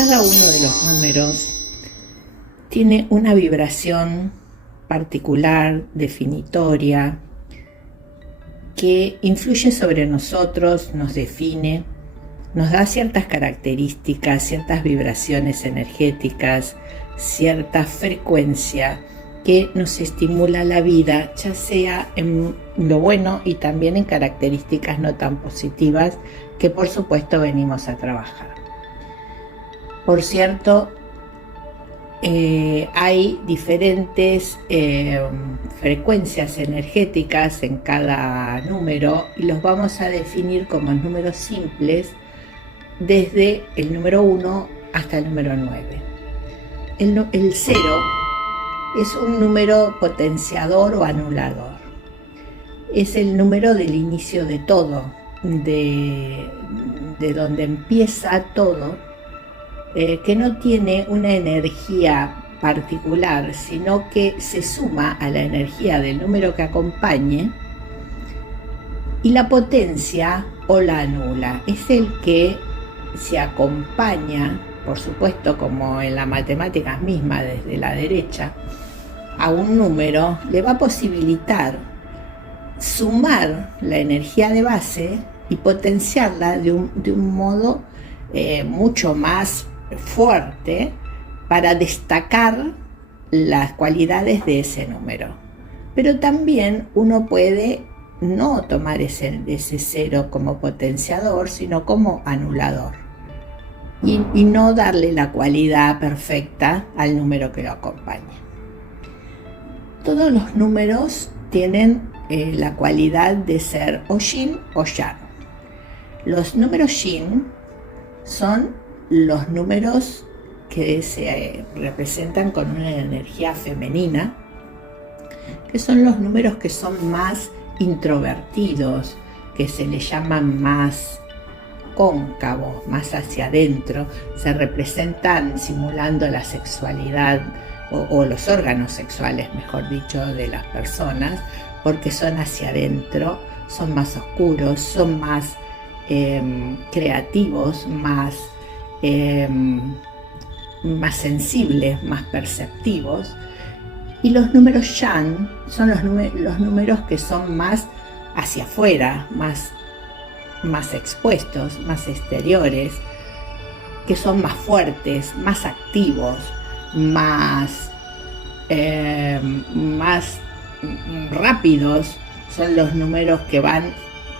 Cada uno de los números tiene una vibración particular, definitoria, que influye sobre nosotros, nos define, nos da ciertas características, ciertas vibraciones energéticas, cierta frecuencia que nos estimula la vida, ya sea en lo bueno y también en características no tan positivas que por supuesto venimos a trabajar. Por cierto, hay diferentes frecuencias energéticas en cada número y los vamos a definir como números simples desde el número 1 hasta el número 9. El 0 es un número potenciador o anulador. Es el número del inicio de todo, de donde empieza todo, que no tiene una energía particular, sino que se suma a la energía del número que acompañe y la potencia o la anula. Es el que se acompaña, por supuesto, como en las matemáticas mismas, desde la derecha, a un número, le va a posibilitar sumar la energía de base y potenciarla de un modo mucho más fuerte para destacar las cualidades de ese número. Pero también uno puede no tomar ese 0 como potenciador, sino como anulador y no darle la cualidad perfecta al número que lo acompaña. Todos los números tienen la cualidad de ser o yin o yang. Los números yin son los números que se representan con una energía femenina, que son los números que son más introvertidos, que se les llaman más cóncavos, más hacia adentro, se representan simulando la sexualidad o los órganos sexuales, mejor dicho, de las personas, porque son hacia adentro, son más oscuros, son más creativos, más sensibles, más perceptivos. Y los números yang son los números que son más hacia afuera, más expuestos, más exteriores, que son más fuertes, más activos, más rápidos. Son los números que van,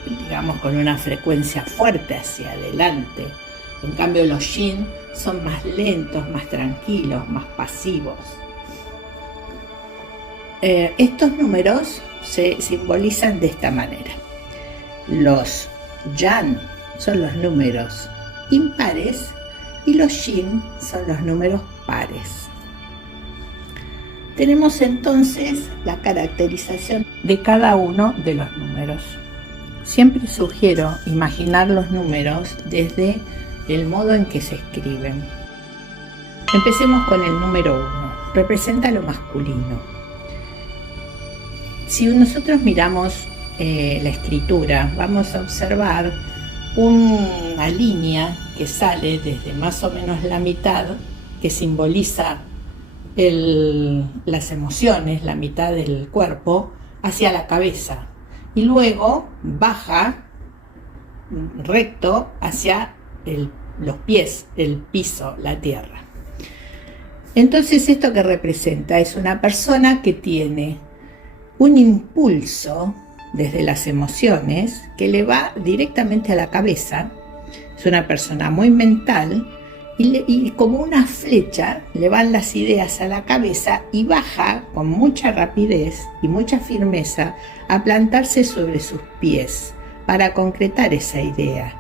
digamos, con una frecuencia fuerte hacia adelante. En cambio, los yin son más lentos, más tranquilos, más pasivos. Estos números se simbolizan de esta manera. Los yang son los números impares y los yin son los números pares. Tenemos entonces la caracterización de cada uno de los números. Siempre sugiero imaginar los números desde el modo en que se escriben. Empecemos con el número 1. Representa lo masculino. Si nosotros miramos la escritura, vamos a observar una línea que sale desde más o menos la mitad, que simboliza las emociones, la mitad del cuerpo, hacia la cabeza, y luego baja recto hacia los pies, el piso, la tierra. Entonces, ¿esto que representa? Es una persona que tiene un impulso desde las emociones que le va directamente a la cabeza. Es una persona muy mental y como una flecha le van las ideas a la cabeza y baja con mucha rapidez y mucha firmeza a plantarse sobre sus pies para concretar esa idea.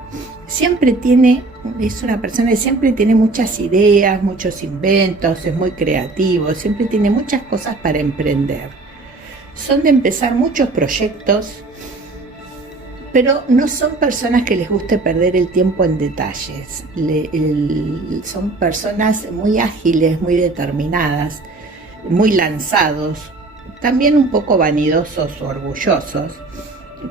Es una persona que siempre tiene muchas ideas, muchos inventos, es muy creativo, siempre tiene muchas cosas para emprender. Son de empezar muchos proyectos, pero no son personas que les guste perder el tiempo en detalles. Son personas muy ágiles, muy determinadas, muy lanzados, también un poco vanidosos o orgullosos,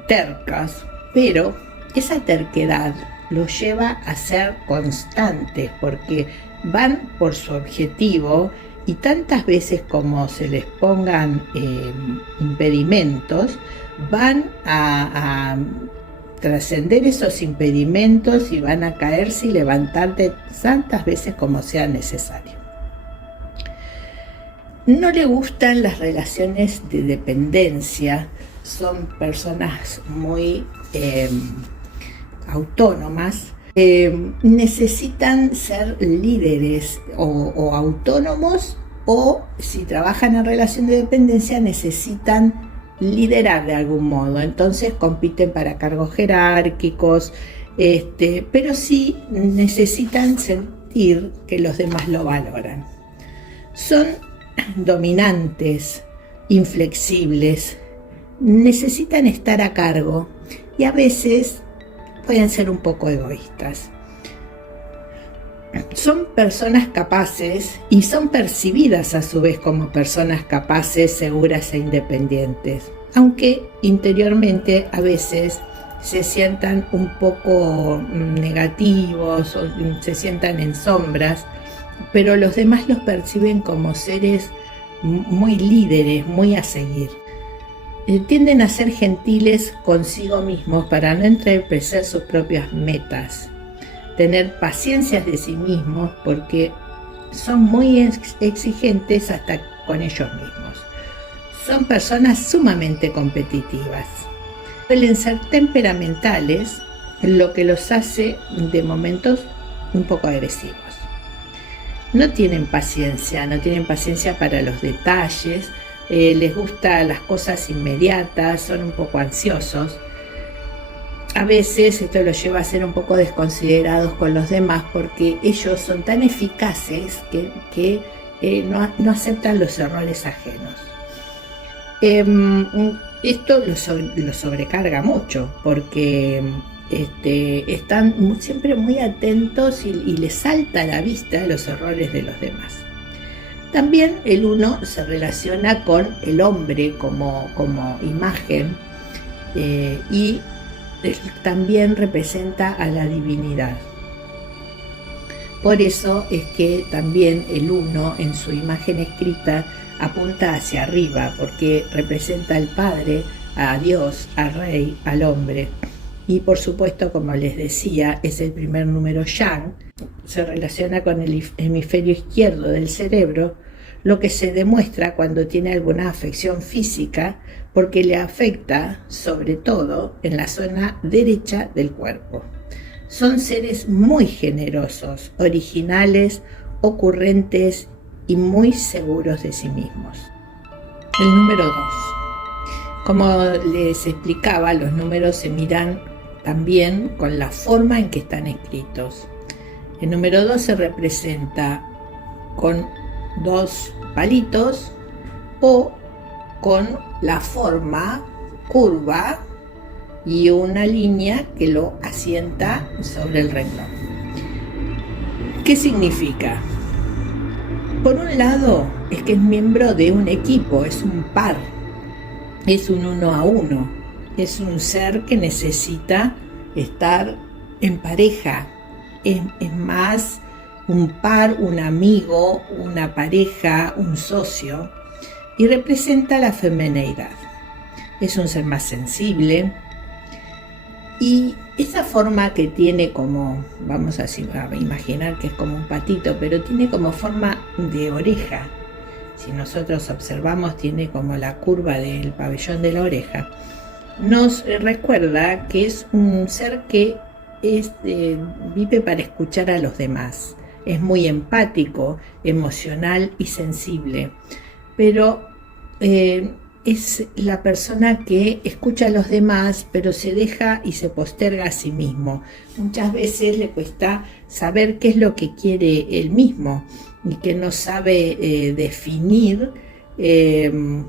tercas, pero esa terquedad los lleva a ser constantes, porque van por su objetivo y tantas veces como se les pongan impedimentos, van a trascender esos impedimentos y van a caerse y levantarte tantas veces como sea necesario. No le gustan las relaciones de dependencia, son personas muy autónomas, necesitan ser líderes o autónomos, o si trabajan en relación de dependencia necesitan liderar de algún modo, entonces compiten para cargos jerárquicos, pero sí necesitan sentir que los demás lo valoran. Son dominantes, inflexibles, necesitan estar a cargo y a veces pueden ser un poco egoístas. Son personas capaces y son percibidas a su vez como personas capaces, seguras e independientes, aunque interiormente a veces se sientan un poco negativos o se sientan en sombras, pero los demás los perciben como seres muy líderes, muy a seguir. Tienden a ser gentiles consigo mismos para no entorpecer sus propias metas, tener paciencia de sí mismos porque son muy exigentes hasta con ellos mismos. Son personas sumamente competitivas. Suelen ser temperamentales, lo que los hace de momentos un poco agresivos. No tienen paciencia para los detalles, les gustan las cosas inmediatas, son un poco ansiosos. A veces esto los lleva a ser un poco desconsiderados con los demás porque ellos son tan eficaces que no aceptan los errores ajenos. Esto los sobrecarga mucho porque están siempre muy atentos y les salta a la vista los errores de los demás. También el uno se relaciona con el hombre como imagen y también representa a la divinidad. Por eso es que también el uno en su imagen escrita apunta hacia arriba, porque representa al Padre, a Dios, al Rey, al hombre. Y por supuesto, como les decía, es el primer número yang, se relaciona con el hemisferio izquierdo del cerebro, lo que se demuestra cuando tiene alguna afección física, porque le afecta sobre todo en la zona derecha del cuerpo. Son seres muy generosos, originales, ocurrentes y muy seguros de sí mismos. El número 2. Como les explicaba, los números se miran también con la forma en que están escritos. El número 2 se representa con 2 palitos o con la forma curva y una línea que lo asienta sobre el renglón. ¿Qué significa? Por un lado, es que es miembro de un equipo, es un par, es un 1 a 1, es un ser que necesita estar en pareja, es más un par, un amigo, una pareja, un socio, y representa la femineidad. Es un ser más sensible y esa forma que tiene como, vamos a imaginar que es como un patito, pero tiene como forma de oreja. Si nosotros observamos, tiene como la curva del pabellón de la oreja. Nos recuerda que es un ser que vive para escuchar a los demás. Es muy empático, emocional y sensible, pero es la persona que escucha a los demás, pero se deja y se posterga a sí mismo. Muchas veces le cuesta saber qué es lo que quiere él mismo y que no sabe definir y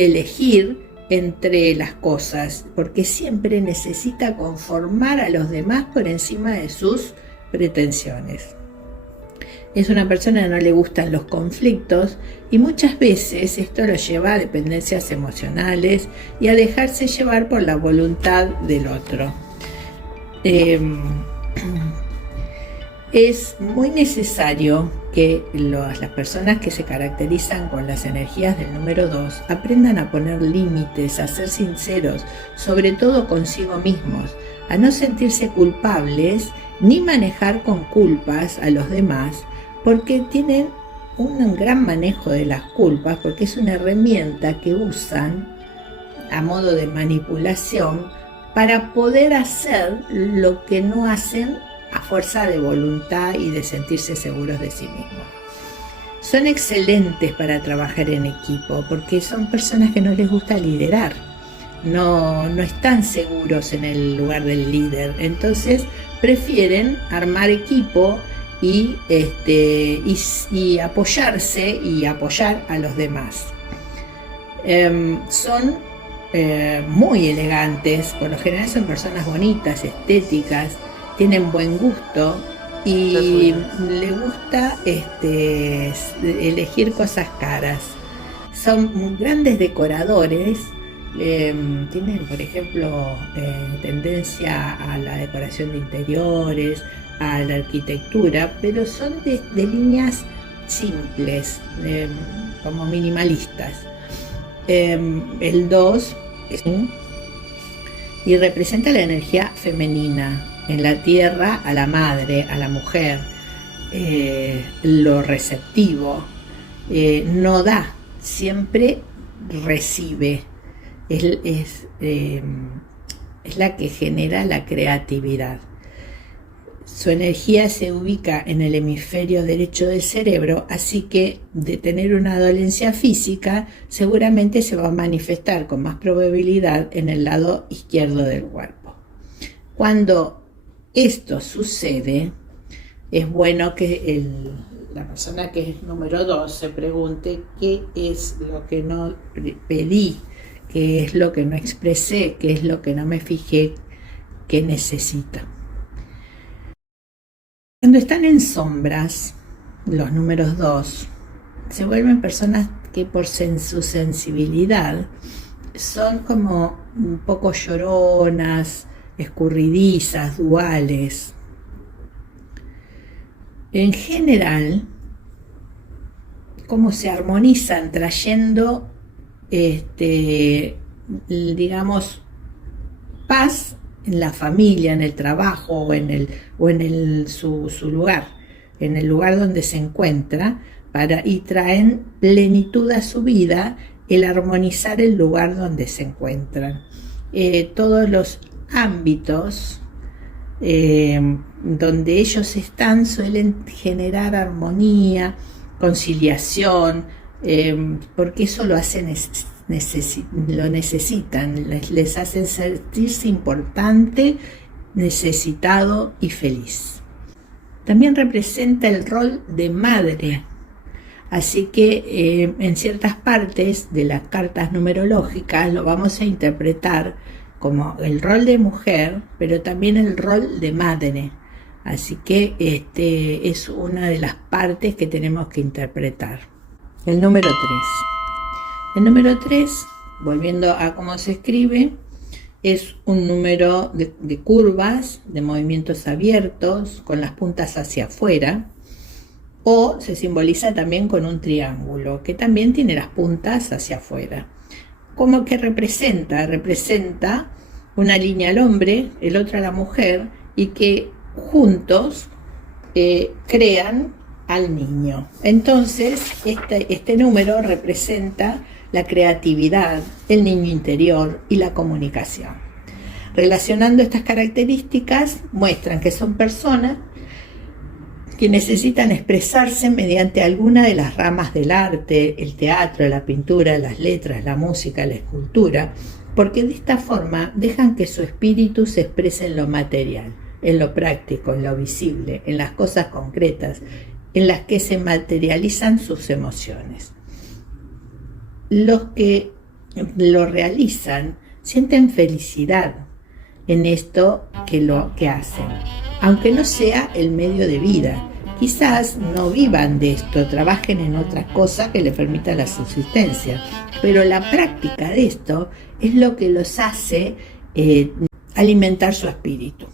elegir entre las cosas, porque siempre necesita conformar a los demás por encima de sus pretensiones. Es una persona que no le gustan los conflictos y muchas veces esto lo lleva a dependencias emocionales y a dejarse llevar por la voluntad del otro. Eh, es muy necesario que las personas que se caracterizan con las energías del número 2 aprendan a poner límites, a ser sinceros, sobre todo consigo mismos, a no sentirse culpables ni manejar con culpas a los demás, porque tienen un gran manejo de las culpas, porque es una herramienta que usan a modo de manipulación para poder hacer lo que no hacen a fuerza de voluntad y de sentirse seguros de sí mismos. Son excelentes para trabajar en equipo porque son personas que no les gusta liderar, no están seguros en el lugar del líder, entonces prefieren armar equipo y apoyarse y apoyar a los demás. Son muy elegantes, por lo general son personas bonitas, estéticas, tienen buen gusto y le gusta elegir cosas caras. Son grandes decoradores, tienen por ejemplo tendencia a la decoración de interiores, a la arquitectura, pero son de líneas simples, como minimalistas. El 2 y representa la energía femenina en la tierra, a la madre, a la mujer, lo receptivo, no da, siempre recibe, es la que genera la creatividad. Su energía se ubica en el hemisferio derecho del cerebro, así que de tener una dolencia física seguramente se va a manifestar con más probabilidad en el lado izquierdo del cuerpo. Cuando esto sucede, es bueno que la persona que es número 2 se pregunte qué es lo que no pedí, qué es lo que no expresé, qué es lo que no me fijé que necesita. Cuando están en sombras, los números 2 se vuelven personas que por su sensibilidad son como un poco lloronas, escurridizas, duales. En general, como se armonizan trayendo, digamos, paz en la familia, en el trabajo o en su lugar, en el lugar donde se encuentra, y traen plenitud a su vida el armonizar el lugar donde se encuentran. Todos los ámbitos donde ellos están suelen generar armonía, conciliación, porque eso lo hacen lo necesitan, les hacen sentirse importante, necesitado y feliz. También representa el rol de madre, así que en ciertas partes de las cartas numerológicas lo vamos a interpretar como el rol de mujer, pero también el rol de madre. Así que es una de las partes que tenemos que interpretar. El número 3. El número 3, volviendo a cómo se escribe, es un número de curvas, de movimientos abiertos, con las puntas hacia afuera, o se simboliza también con un triángulo, que también tiene las puntas hacia afuera. ¿Cómo que representa? Representa una línea al hombre, el otro a la mujer, y que juntos crean al niño. Entonces, este número representa la creatividad, el niño interior y la comunicación. Relacionando estas características, muestran que son personas que necesitan expresarse mediante alguna de las ramas del arte, el teatro, la pintura, las letras, la música, la escultura, porque de esta forma dejan que su espíritu se exprese en lo material, en lo práctico, en lo visible, en las cosas concretas, en las que se materializan sus emociones. Los que lo realizan sienten felicidad en esto que hacen, aunque no sea el medio de vida. Quizás no vivan de esto, trabajen en otras cosas que les permitan la subsistencia, pero la práctica de esto es lo que los hace alimentar su espíritu.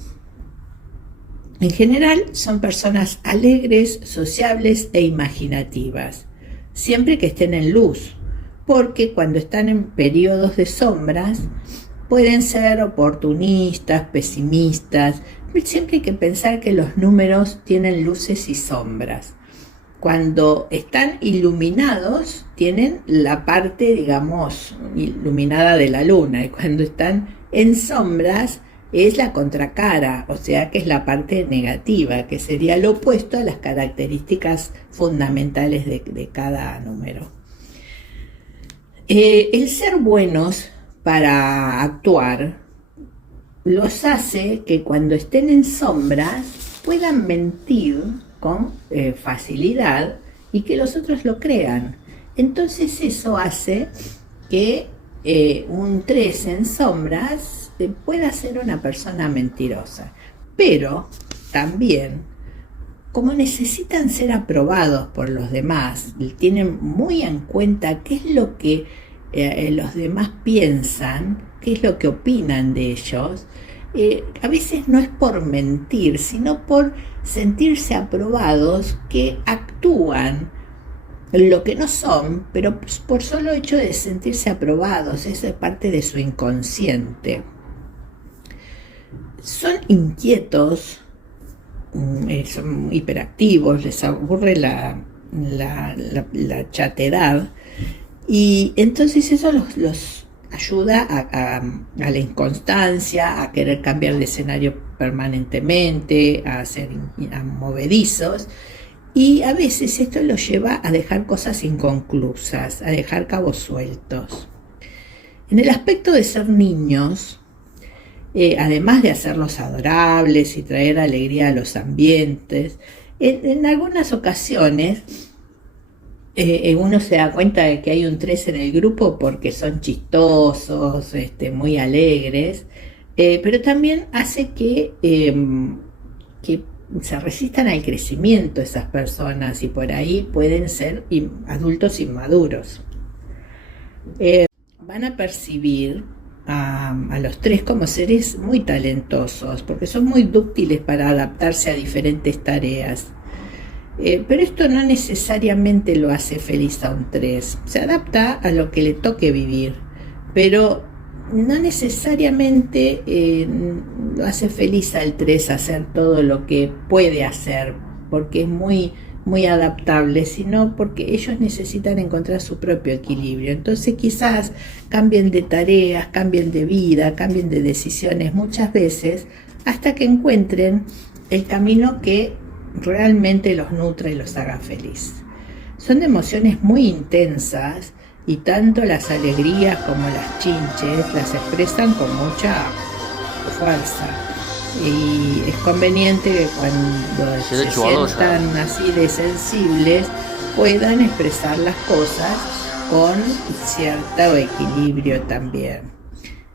En general son personas alegres, sociables e imaginativas, siempre que estén en luz, porque cuando están en periodos de sombras pueden ser oportunistas, pesimistas. Siempre hay que pensar que los números tienen luces y sombras. Cuando están iluminados tienen la parte, digamos, iluminada de la luna, y cuando están en sombras es la contracara, o sea que es la parte negativa, que sería lo opuesto a las características fundamentales de cada número. El ser buenos para actuar los hace que cuando estén en sombras puedan mentir con facilidad y que los otros lo crean. Entonces eso hace que un 3 en sombras pueda ser una persona mentirosa. Pero también, como necesitan ser aprobados por los demás, tienen muy en cuenta qué es lo que los demás piensan, qué es lo que opinan de ellos. A veces no es por mentir, sino por sentirse aprobados, que actúan lo que no son, pero por solo hecho de sentirse aprobados. Eso es parte de su inconsciente. Son inquietos, son hiperactivos, les aburre la chatedad, y entonces eso los ayuda a la inconstancia, a querer cambiar de escenario permanentemente, a ser movedizos, y a veces esto los lleva a dejar cosas inconclusas, a dejar cabos sueltos. En el aspecto de ser niños, además de hacerlos adorables y traer alegría a los ambientes, en algunas ocasiones uno se da cuenta de que hay un 3 en el grupo porque son chistosos, muy alegres, pero también hace que se resistan al crecimiento esas personas, y por ahí pueden ser adultos inmaduros. Van a percibir a los 3 como seres muy talentosos, porque son muy dúctiles para adaptarse a diferentes tareas. Pero esto no necesariamente lo hace feliz a un 3. Se adapta a lo que le toque vivir, pero no necesariamente lo hace feliz al 3 hacer todo lo que puede hacer, porque es muy, muy adaptable, sino porque ellos necesitan encontrar su propio equilibrio. Entonces quizás cambien de tareas, cambien de vida, cambien de decisiones muchas veces, hasta que encuentren el camino que realmente los nutra y los haga feliz. Son de emociones muy intensas, y tanto las alegrías como las chinches las expresan con mucha fuerza, y es conveniente que cuando se sientan así de sensibles puedan expresar las cosas con cierto equilibrio también.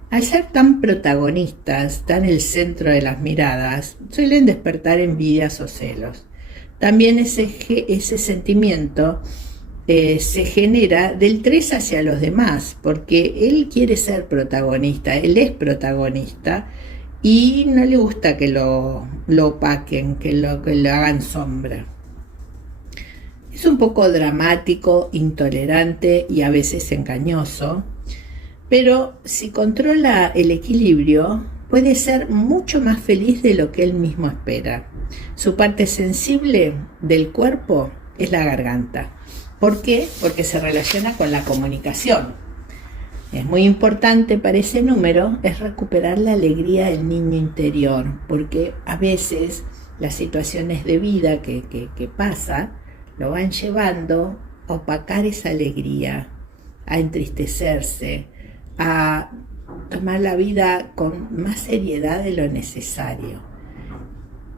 Al ser tan protagonistas, tan el centro de las miradas, suelen despertar envidias o celos. También ese sentimiento se genera del 3 hacia los demás, porque él quiere ser protagonista, él es protagonista, y no le gusta que lo opaquen, que lo hagan sombra. Es un poco dramático, intolerante y a veces engañoso, pero si controla el equilibrio, puede ser mucho más feliz de lo que él mismo espera. Su parte sensible del cuerpo es la garganta. ¿Por qué? Porque se relaciona con la comunicación. Es muy importante para ese número es recuperar la alegría del niño interior, porque a veces las situaciones de vida que pasa lo van llevando a opacar esa alegría, a entristecerse, a tomar la vida con más seriedad de lo necesario,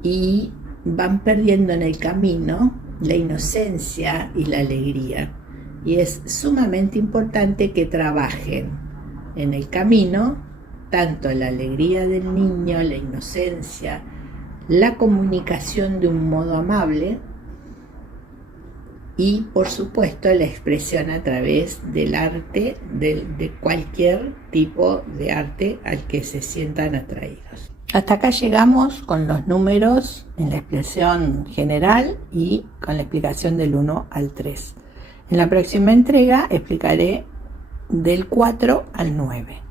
y van perdiendo en el camino la inocencia y la alegría, y es sumamente importante que trabajen en el camino tanto la alegría del niño, la inocencia, la comunicación de un modo amable, y por supuesto la expresión a través del arte, de cualquier tipo de arte al que se sientan atraídos. Hasta acá llegamos con los números en la expresión general y con la explicación del 1 al 3. En la próxima entrega explicaré del 4 al 9.